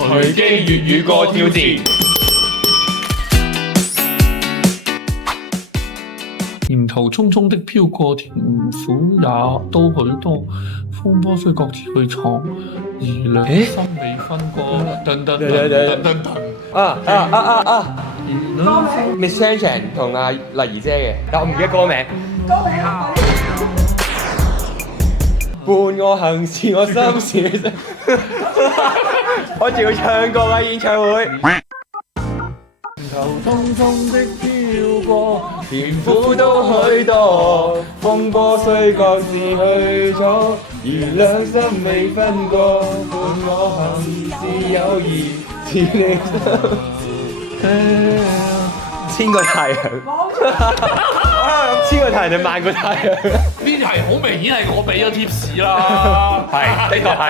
隨機粵語歌挑戰。沿途匆匆的飄過，甜苦也都許多，風波雖各自去闖，而兩心未分過。噔噔噔噔噔噔。Miss Chan 同阿麗儀姐嘅，但我唔記得歌名。伴我行是我心事。我仲要唱歌啊！演唱會。匆匆的飄過，甜苦都許多，風波雖各自去闖，而兩心未分過。伴我行是友誼，是你心。千個太陽。咁千個太陽定萬個太陽？呢題好明顯係我俾咗貼士啦。係，的確係。